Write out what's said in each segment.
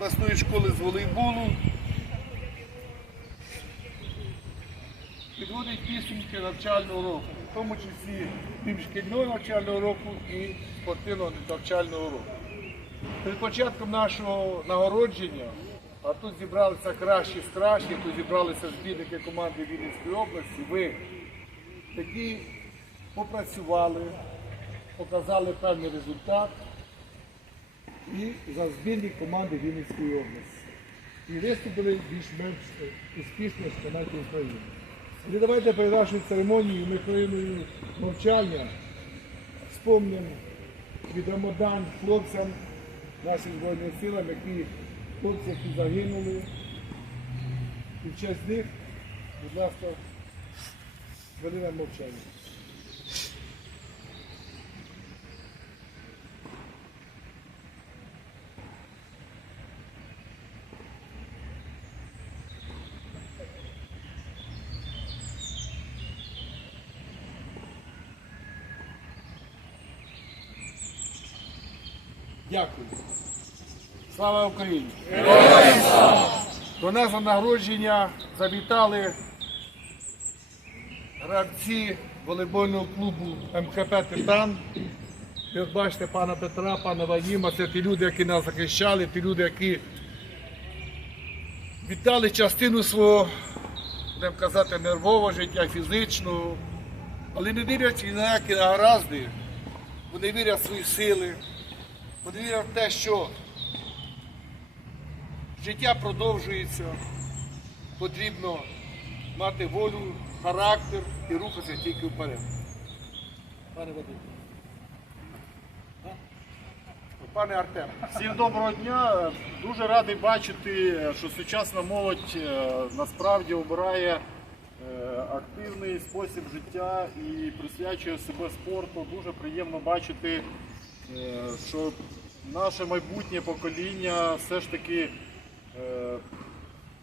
обласної школи з волейболу. Підводить підсумки навчального року, в тому числі крім шкільного навчального року і спортивного навчального року. Перед початком нашого нагородження, а тут зібралися кращі кращих, тут зібралися збірники команди Вінницької області. Ви такі попрацювали, показали певний результат і за збірні команди Вінницької області. І виступили більш-менш е, успішно з чемпіонаті України. І давайте перед нашою церемонією ми хвилиною мовчання спомнимо від Рамадан хлопцям нашим Збройним силам, які хлопці, які загинули. І в честь них, будь ласка, хвилина мовчання. Дякую. Слава Україні! До нас на нагородження завітали гравці волейбольного клубу МХП Титан. Ви бачите пана Петра, пана Вадима, це ті люди, які нас захищали, ті люди, які віддали частину свого, будемо казати, нервового життя, фізичного, але не дивлячись ні на які нагаразди, вони вірять в свої сили, вони в те, що життя продовжується, потрібно мати волю, характер і рухатися тільки вперед. Пане Вадим. Пане Артем. Всім доброго дня. Дуже радий бачити, що сучасна молодь е, насправді обирає е, активний спосіб життя і присвячує себе спорту. Дуже приємно бачити, е, що наше майбутнє покоління все ж таки е,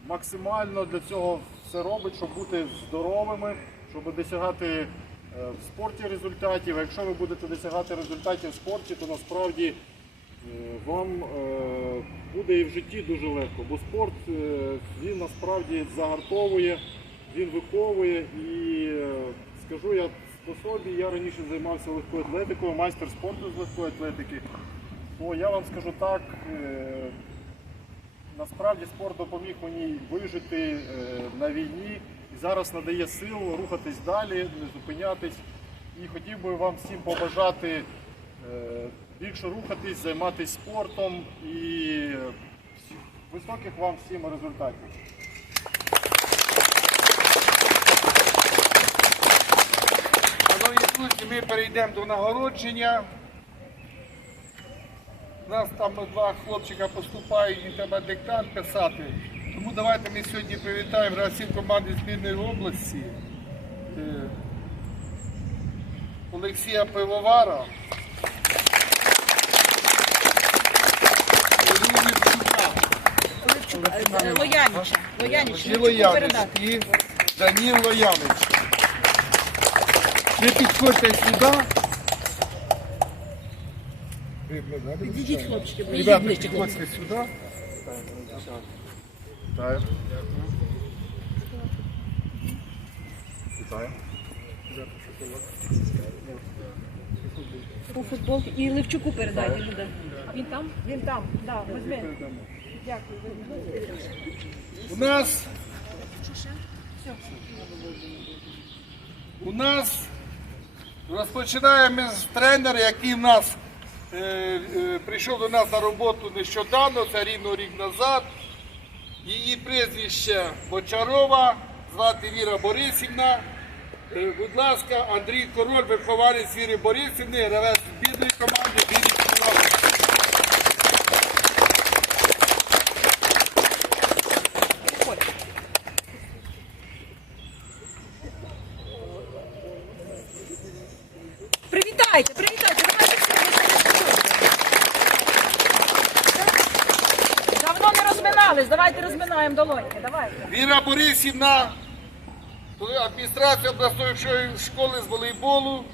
максимально для цього все робить, щоб бути здоровими, щоб досягати е, в спорті результатів. А якщо ви будете досягати результатів в спорті, то насправді вам буде і в житті дуже легко, бо спорт він насправді загартовує, він виховує і скажу я по я раніше займався легкою атлетикою, майстер спорту з легкої атлетики. То я вам скажу так, е, насправді спорт допоміг мені вижити е, на війні і зараз надає сил рухатись далі, не зупинятись. І хотів би вам всім побажати е, більше рухатись, займатися спортом і високих вам всім результатів. Шановні друзі, ми перейдемо до нагородження. У нас там два хлопчика поступають і треба диктант писати. Тому давайте ми сьогодні привітаємо гравців команди збірної області. Е, Олексія Пивовара. Левчука. Е, Лояніча. Лояніча. Діло Янич і Даніло Янич. Ви підходьте сюди. Підійдіть, хлопчики, Ребята, ближче. підходьте сюди. Вітаю. Вітаю. По футбол і Левчуку передайте буде. Він там? Він там, да, візьми. Дякую. У нас у нас розпочинаємо з тренера, який нас е, е, прийшов до нас на роботу нещодавно, це рівно рік назад. Її прізвище Бочарова, звати Віра Борисівна. Е, будь ласка, Андрій Король, вихованець Віри Борисівни, ревець збірної команди Вінницької області. Привітайте, привітайте, давайте всі. Давно не розминались, давайте розминаємо долоньки, давайте. Віра Борисівна, адміністрація обласної школи з волейболу.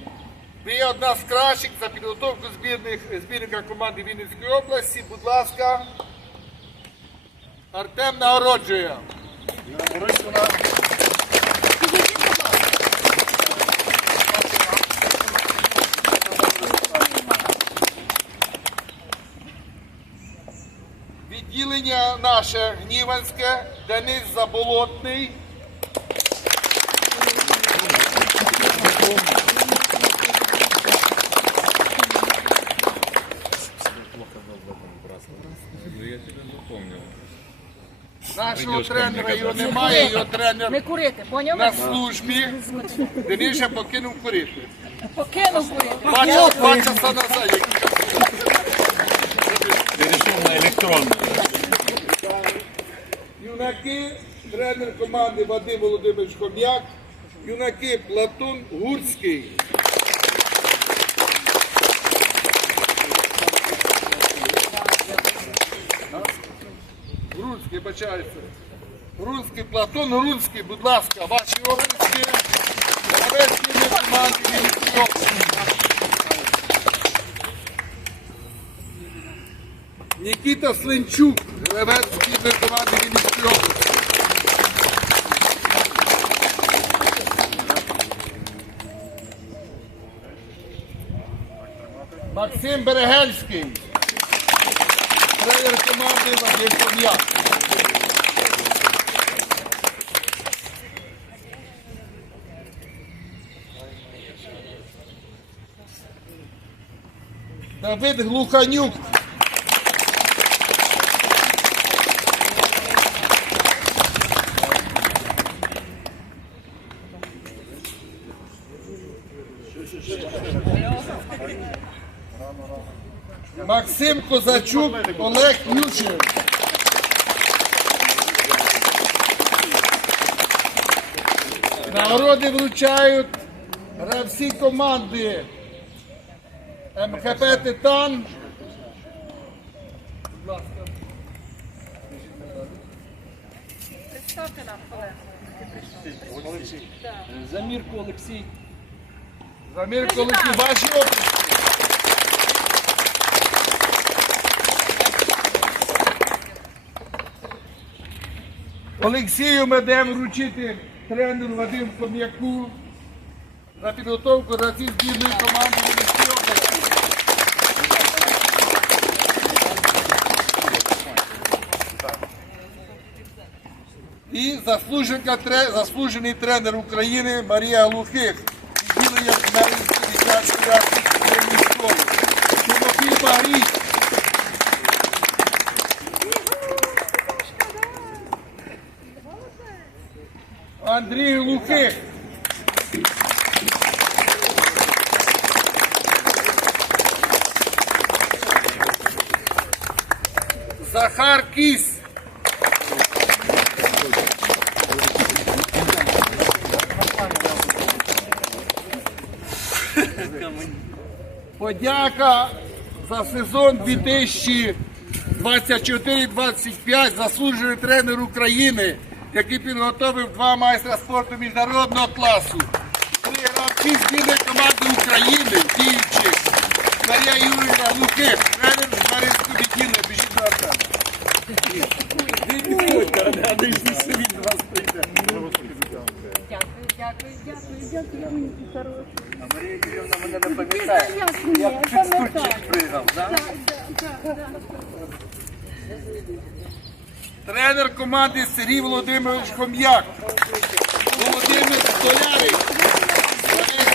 Ви є одна з кращих за підготовку збірних збірника команди Вінницької області. Будь ласка, Артем нагороджує. Борисівна. Відділення наше Гніванське, Денис Заболотний. Нашого тренера його немає, його тренер Не курити, поняв? на службі. Дениша покинув курити. Покинув курити. Два часа, два часа назад. як Перешел на электронный. Юнаки, тренер команди Вадим Володимирович Хом'як, юнаки Платон Гурський. Грунський, бачається. Грунський, Платон Грунський, будь ласка, ваші. Гравець імені команди Вінницької області. Нікіта Слинчук, гравець імені команди Вінницької області. Максим Берегельський, тренер команди Вадим Ком'як. Давид Глуханюк. Максим Козачук, Олег Ючев. Нагороди вручають гравці команди МХП Титан. Будь ласка. Представте нам, колега. Замірко Олексій. Замір колектив, ваші описи. Олексію ми йдемо вручити тренеру Вадиму Ком'яку за підготовку на ці збірної команди Вінницької області. І заслужений тренер України Марія Глухих, відділення Жмеринської дитячої школи. Тимофій Багрій. Андрій Глухих. Захар Кісь. Подяка за сезон 2024-25 заслужений тренер України, який підготовив два майстра спорту міжнародного класу. Три гравці збірної команди України, діючих. Марія Юрійовна Луких, тренер Маринського відділення, біжіть до Артема. Не підходьте, а не адишні собі до вас прийде. Дякую, дякую, дякую, дякую, хороші. Марія Юрівна мене не пам'ятає. Я під стульчик пригав, так? Тренер команди Сергій Володимирович Хом'як. Володимир Столярик.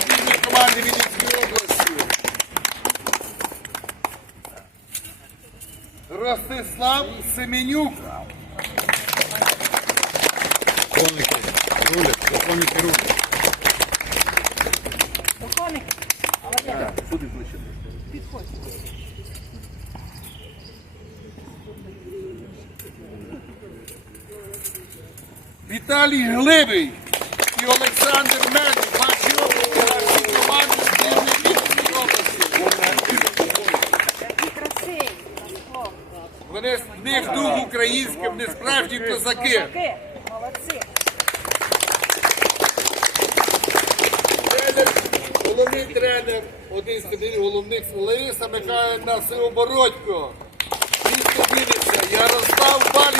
Тренер команди Вінницької області. Ростислав Семенюк. Конники рулят, конники рулят. Коник, підходь. Віталій Глибий і Олександр Мельник. Ваші області. Вони в них дух український, вони справжні козаки. Молодці. Головний тренер, один з головних Лариса Михайлівна Сивобородько. Ярослав Балінський.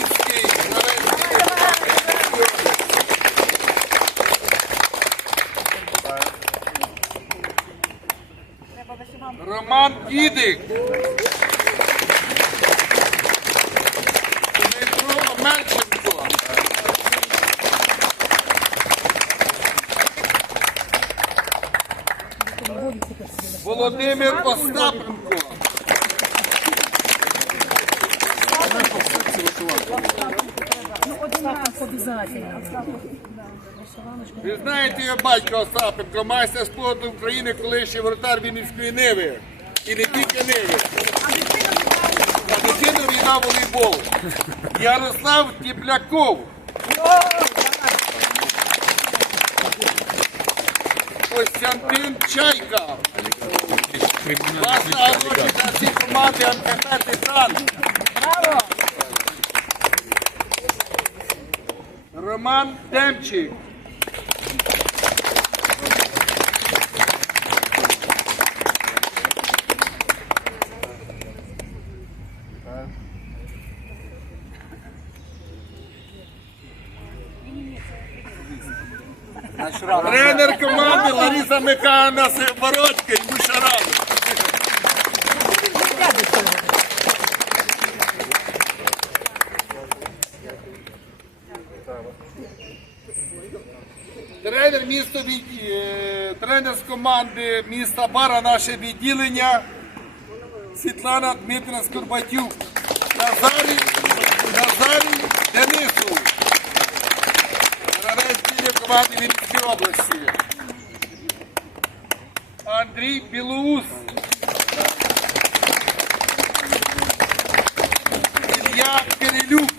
Омельченко. Володимир Остапенко. Ви знаєте його батька Остапенко, майстер спорту України, колишній воротар Вінницької Ниви. І не тільки Ниви. А дитину віддав волейбол. Ярослав Тіпляков. Костянтин Чайка. Власна агротика ці команди МКП Титан. Роман Демчик. Тренер команди Лариса Михайловна Бородька і Мушаран. Тренер міста е, тренер з команди міста Бара, наше відділення Світлана Дмитрина Скорбатюк. Назарій, Назарій Денисов. Біля Вінницької області. Андрій Білоус. Ілля Кирилюк.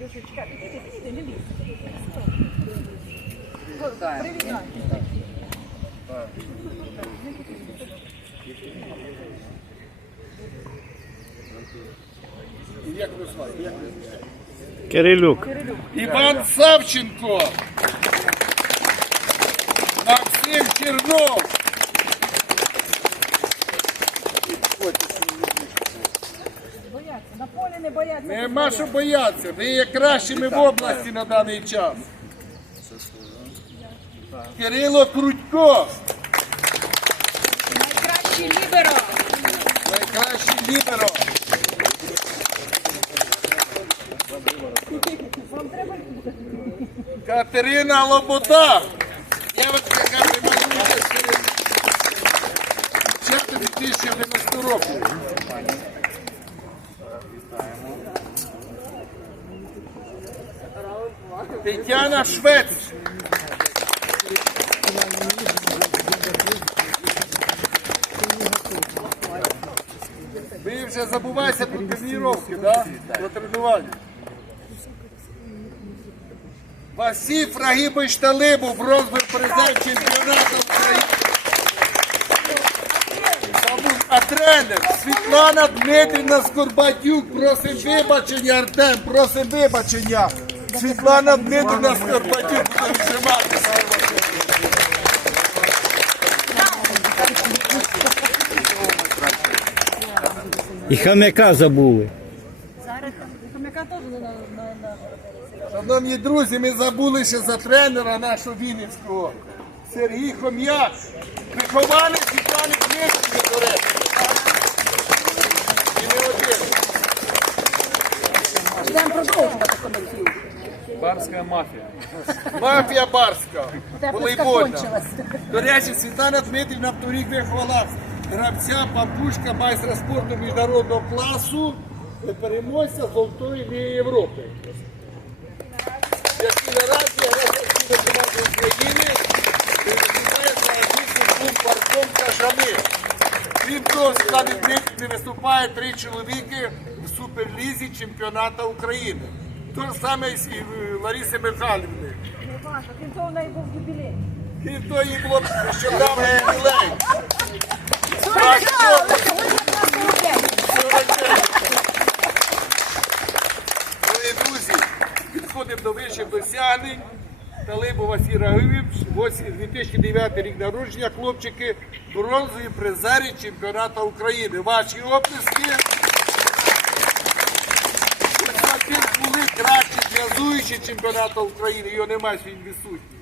Як ви звати? Як ви звати? Кирилюк. Іван Савченко. Максим Чернов. На полі не бояться. Нема що боятися. Ви є кращими в області на даний час. Кирило Крутько. Найкращий ліберо. Найкращий лідеро. Катерина. Я от яка приймала участь початку 2011 року. Тетяна Швець. Ви вже забуваєте про тренування, да? про тренування. Василь Фрагібович Талибов, бронзовий призер чемпіонату України. А тренер Світлана Дмитрівна Скорбатюк, просить вибачення, Артем, просить вибачення. Світлана Дмитрівна Скорбатюк вживатися. І хам'яка забули. Шановні друзі, ми забули ще за тренера нашого Вінницького. Сергій Хом'як. Вихованець Світлани Дмитрівни, до речі. І не один. Барская мафия. Мафія барська. Волейбольна. До речі, Світлана Дмитрівна в торік виховала гравця Папушка, майстра спорту міжнародного класу, переможця Золотої Ліги Європи. Наразі України виступає за англійським клуб парком Кажани. Крім того, в складі Дмитрівни виступає три чоловіки в Суперлізі чемпіонату України. То ж саме і з Лариси Михайлівни. Крім того, в неї був юбілей. І то їй було нещодавно Дорогі друзі, підходимо до вищих досягнень. Талибов Василь Рагивич, 2009 рік народження, хлопчики, бронзові призери чемпіонату України. Ваші. Константин були кращі організуючий чемпіонату України, його немає, що він відсутній.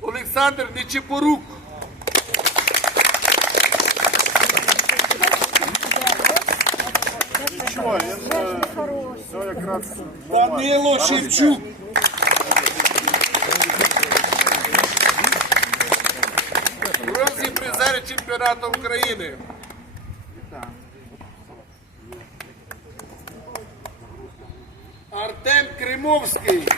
Олександр. Нічого, все якраз Данило Шевчук. Бронзі призери чемпіонату України. Артем Кримовський.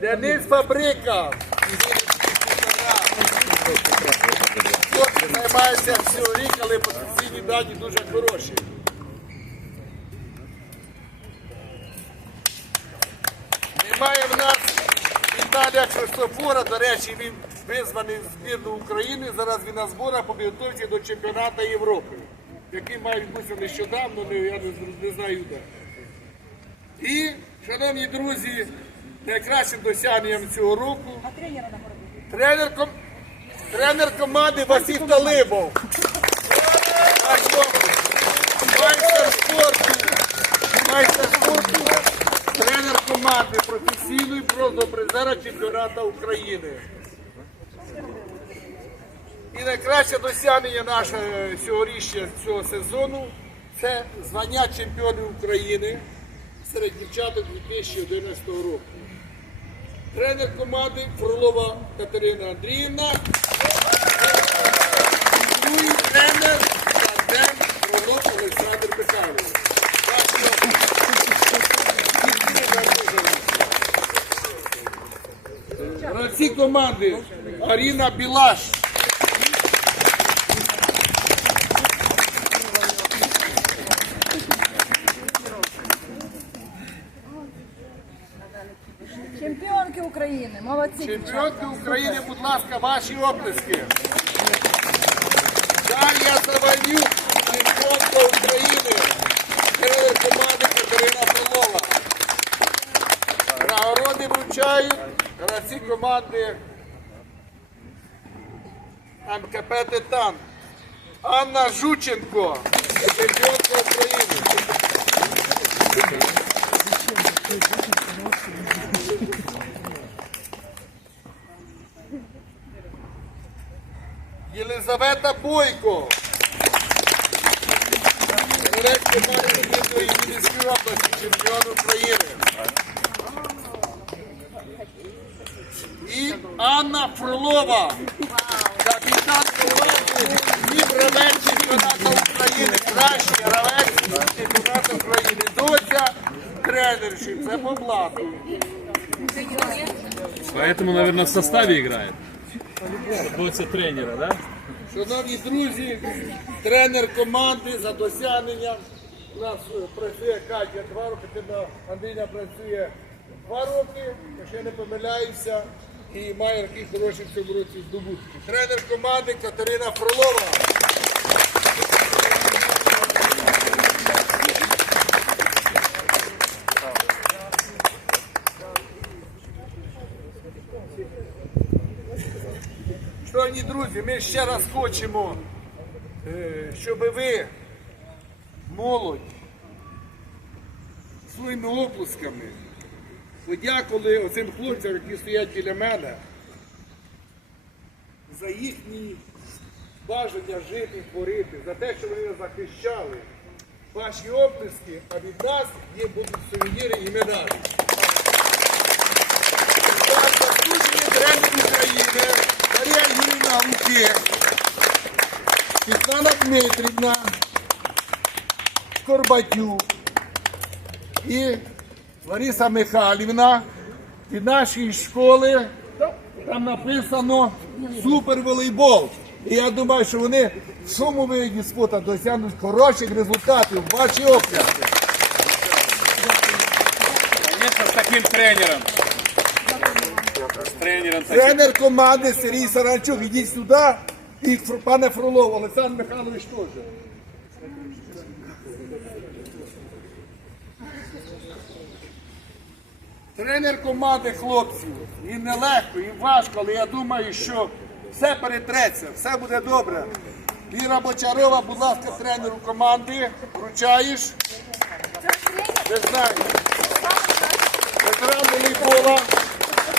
Денис Фабрика. Хлопці займається всього рік, але потенційні дані дуже хороші. Немає в нас Віталія Христофора, до речі, він визваний в збірну України. Зараз він на зборах по підготовці до чемпіонату Європи, який має відбутися нещодавно, але я не, знаю де. І, шановні друзі, найкращим досягненням цього року тренер, ком... тренер команди Василь Талибов. Майстер спорту. Майстер спорту. Тренер команди професійної бронзового призера чемпіонату України. І найкраще досягнення нашого цьогоріччя цього сезону це звання чемпіонів України серед дівчаток 2011 року. Тренер команди Фролова Катерина Андріївна. Ну тренер Тандем Фролов Олександр Михайлович. Гравці команди Аріна Білаш. Чемпіонки України, молодці. Чемпіонки України, будь ласка, ваші оплески. Дар'я Саванюк, чемпіонка України, тренер команди Катерина Фролова. Нагороди вручають гравці команди МКП Титан. Анна Жученко, чемпіонка України. Єлизавета Бойко. Гравець команди Вінницької Вінницької області, чемпіон України. І Анна Фролова, капітан команди і гравець чемпіонату України. Кращий гравець чемпіонату України. Доця тренерші, це по блату. Поэтому, наверное, в составе играет. Доця тренера, да? Шановні друзі, тренер команди за досягнення. У нас е, працює Катя два роки, Андрійна працює два роки, якщо я не помиляюся, і має такі хороші в цьому році здобутки. Тренер команди Катерина Фролова. Шановні друзі, ми ще раз хочемо, е, щоб ви, молодь, своїми оплесками подякували оцим хлопцям, які стоять біля мене, за їхні бажання жити, творити, за те, що вони захищали. Ваші оплески, а від нас є будуть сувеніри і медалі. Так, заслужений тренер України Марія Луки, Світлана Дмитрівна, Скорбатюк і Лариса Михайлівна від нашої школи. Там написано суперволейбол. І я думаю, що вони в цьому виді спорту досягнуть хороших результатів. Ваші оплески. Конечно, с таким тренером. Тренером. Тренер команди Сергій Саранчук, ідіть сюди. І пане Фролов, Олександр Михайлович теж. Тренер команди хлопців. І нелегко, і важко, але я думаю, що все перетреться, все буде добре. Віра Бочарова, будь ласка, тренеру команди. Вручаєш. Не знаю. Ветеран волейбола.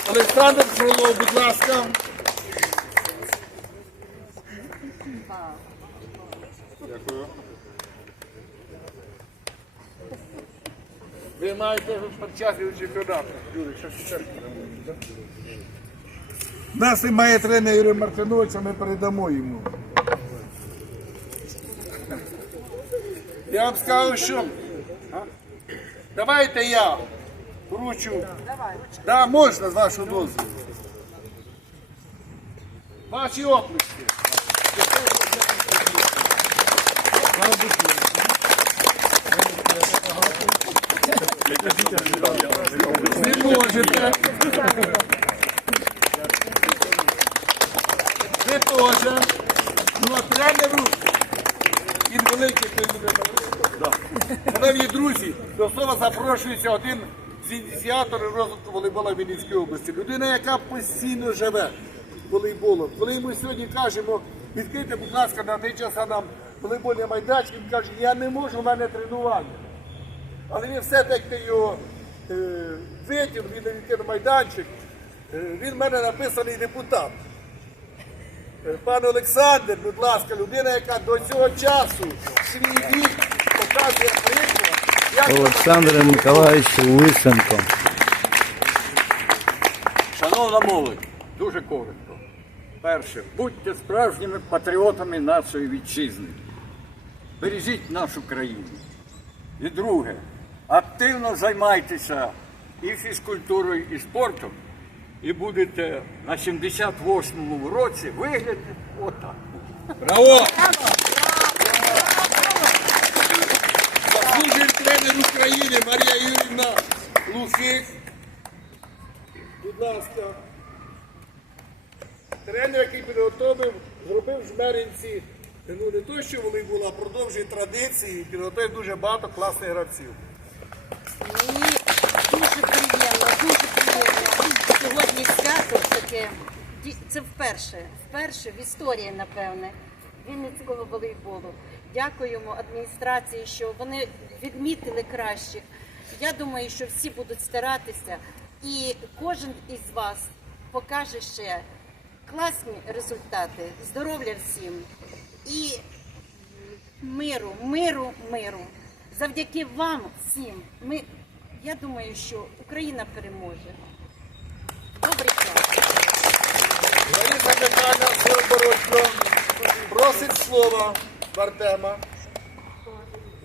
Олександр Фролов, будь ласка. Дякую. Ви маєте почати чемпіонату. Юрій, що Нас немає тренера Юрія Мартиновича, ми передамо йому. Я вам скажу, що давайте я Давай. Да, можна з вашого дозволу. Ваші оплески. Не можете. Ви теж. Ну, а тренеру він великий тренер. Шановні друзі, до слова запрошується один з ініціаторів розвитку волейбола Вінницької області. Людина, яка постійно живе волейболом. Коли ми сьогодні кажемо, відкрийте, будь ласка, на той час нам волейбольний майданчик, він каже, я не можу, у мене тренування. Але він все-таки його е, витягнув, він на відкритий майданчик. Е, він в мене написаний депутат. Е, Пане Олександр, будь ласка, людина, яка до цього часу свій вік показує приклад. Як Олександр Миколаївич Лисенко. Шановна молодь, дуже коротко. Перше, будьте справжніми патріотами нашої вітчизни. Бережіть нашу країну. І друге, активно займайтеся і фізкультурою, і спортом, і будете на 78-му році виглядати отак. Браво! Тренер України Марія Юрівна Лухих. Будь ласка. Тренер, який підготовив, зробив в Жмеринці ну, не то, що волейбол, а продовжує традиції і підготовив дуже багато класних гравців. Мені дуже приємно, дуже приємно. Сьогодні свято таке. Це вперше, вперше в історії, напевне, Вінницького волейболу. Дякуємо адміністрації, що вони відмітили кращих. Я думаю, що всі будуть старатися, і кожен із вас покаже ще класні результати, здоров'я всім і миру, миру, миру. Завдяки вам всім. Ми, я думаю, що Україна переможе. Добрий час. Просить слова в Артема.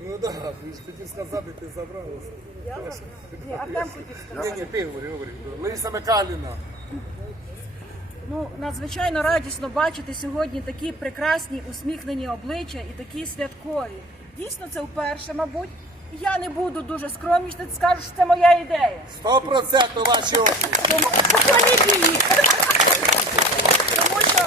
Ну так, да, ви ж хотів сказати, ти забралася. Ні, Артем хотів сказати. Ні, ні, ти говори, говори. Лариса Михайлівна. Ну, надзвичайно радісно бачити сьогодні такі прекрасні усміхнені обличчя і такі святкові. Дійсно, це вперше, мабуть. Я не буду дуже скромнішати, скажу, що це моя ідея. Сто процентів ваші очі. Тому похваліть її. Тому що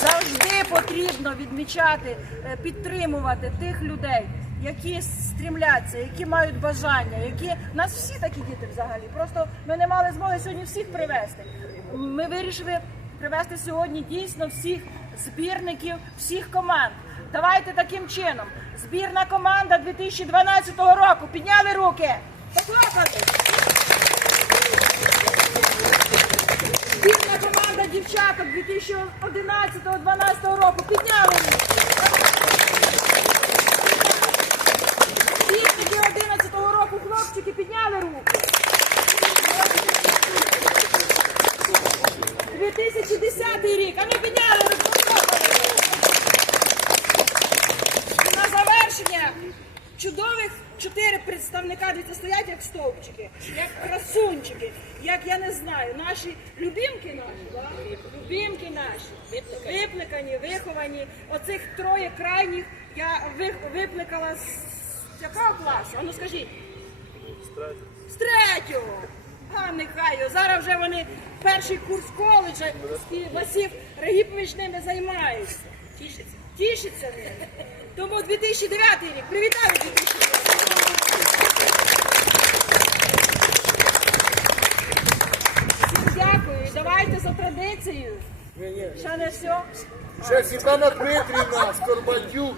завжди потрібно відмічати, е, підтримувати тих людей, які стрімляться, які мають бажання, які нас всі такі діти взагалі. Просто ми не мали змоги сьогодні всіх привезти. Ми вирішили привезти сьогодні дійсно всіх збірників, всіх команд. Давайте таким чином. Збірна команда 2012 року. Підняли руки. Поплакали. Збірна команда дівчаток 2011-2012 року підняли їх. Збірники 11 року хлопчики підняли руки. 2010 рік, а ми підняли руки. І на завершення чудових чотири представника дивіться, стоять як стовпчики, як красунчики, як я не знаю, наші любімки наші, да? любімки наші, випликані, виховані. Оцих троє крайніх я ви- випликала з якого класу? А ну скажіть. З третього. А нехай. Зараз вже вони перший курс коледжа і Васів Регіпович ними займається. Тішиться. Тішиться ними. Тому 2009 рік. Привітаю 2009. Дякую. Давайте за традицією. Ще не все. Ще Світлана Дмитрівна, Скорбатюк,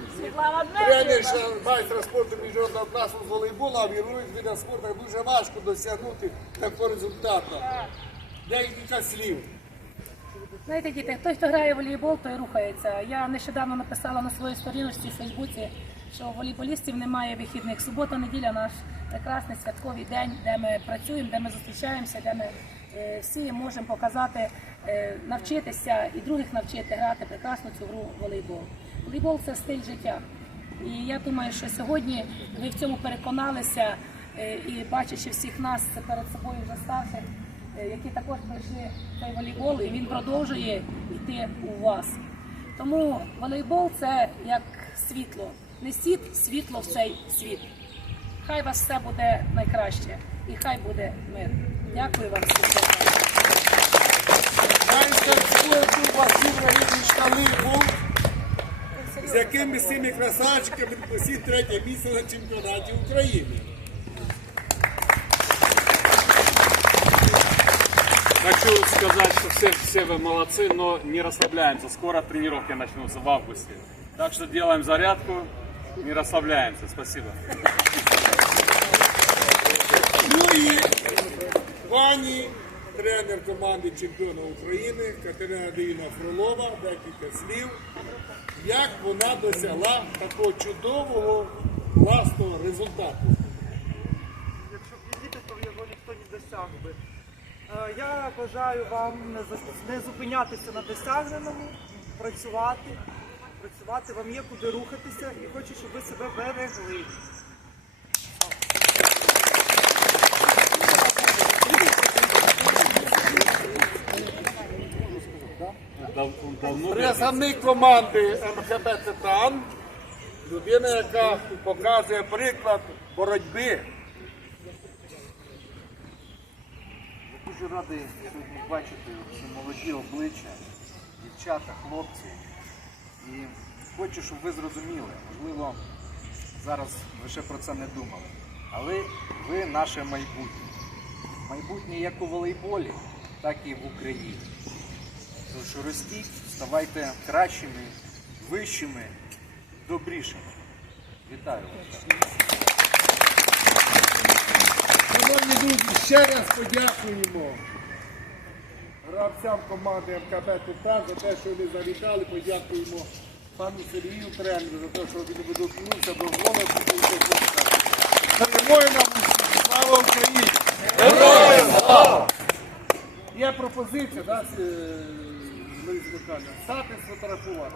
тренер майстра спорту міжнародного класу з волейбола, вірують в видах спорту дуже важко досягнути такого результату. Декілька слів. Знаєте, діти, той, хто грає в волейбол, той рухається. Я нещодавно написала на своїй сторіночці в Фейсбуці що волейболістів немає вихідних. Субота, неділя наш прекрасний святковий день, де ми працюємо, де ми зустрічаємося, де ми е, всі можемо показати, е, навчитися і других навчити грати прекрасно цю гру волейбол. Волейбол це стиль життя. І я думаю, що сьогодні ви в цьому переконалися е, і бачачи всіх нас перед собою вже старших, які також пройшли цей волейбол, і він продовжує йти у вас. Тому волейбол це як світло. Несіть світло в цей світ. Хай вас все буде найкраще і хай буде мир. Дякую вам Калипов, з якими цими красавчиками посів третє місце на чемпіонаті України. Хочу сказать, что все, все вы молодцы, но не расслабляемся. Скоро тренировки начнутся в августе. Так что делаем зарядку, не расслабляемся. Спасибо. Ну і пані, тренер команди чемпіона України Катерина Девіна Фролова, декілька слів, як вона досягла такого чудового класного результату. Якщо б не діти, то його ніхто не досяг би. Е, Я бажаю вам не зупинятися на досягненому, працювати. Працювати вам є куди рухатися і хочу, щоб ви себе берегли. Представник команди МХБ Титан, людина, яка показує приклад боротьби. Дуже радий сьогодні бачити молоді обличчя, дівчата, хлопці. І хочу, щоб ви зрозуміли, можливо, зараз ви ще про це не думали. Але ви наше майбутнє. Майбутнє як у волейболі, так і в Україні. Тож ростіть, ставайте кращими, вищими, добрішими. Вітаю вас. Шановні друзі, ще раз подякуємо гравцям команди МКБ Титан за те, що вони завітали. Подякуємо пану Сергію тренеру за те, що він видохнувся, до голови. нам! Слава Україні! Героям слава! Є пропозиція, да, е, стати сфотографувати.